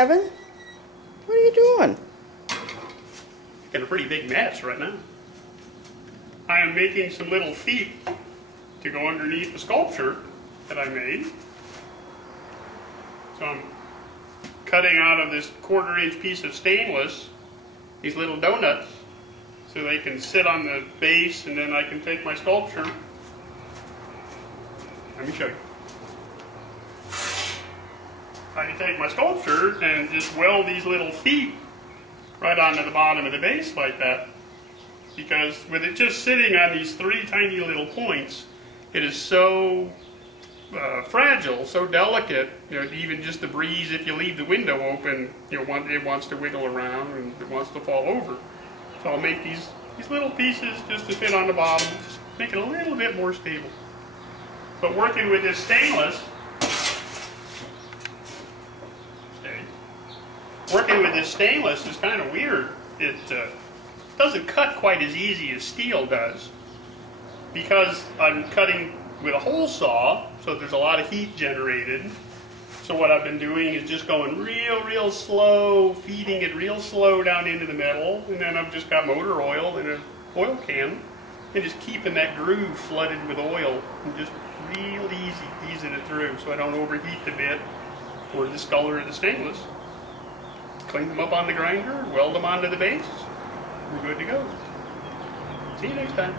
Gavin? What are you doing? Got a pretty big mess right now. I am making some little feet to go underneath the sculpture that I made. So I'm cutting out of this 1/4-inch piece of stainless these little donuts so they can sit on the base, and then I can take my sculpture. Let me show you. I can take my sculpture and just weld these little feet right onto the bottom of the base like that. Because with it just sitting on these 3 tiny little points, it is so fragile, so delicate. You know, even just the breeze, if you leave the window open, you know, it wants to wiggle around and it wants to fall over. So I'll make these little pieces just to fit on the bottom, just make it a little bit more stable. But working with this stainless, is kind of weird. It doesn't cut quite as easy as steel does, because I'm cutting with a hole saw, so there's a lot of heat generated. So what I've been doing is just going real slow, feeding it real slow down into the metal, and then I've just got motor oil in an oil can, and just keeping that groove flooded with oil, and just real easy easing it through so I don't overheat the bit or discolor the stainless. Clean them up on the grinder, weld them onto the base. We're good to go. See you next time.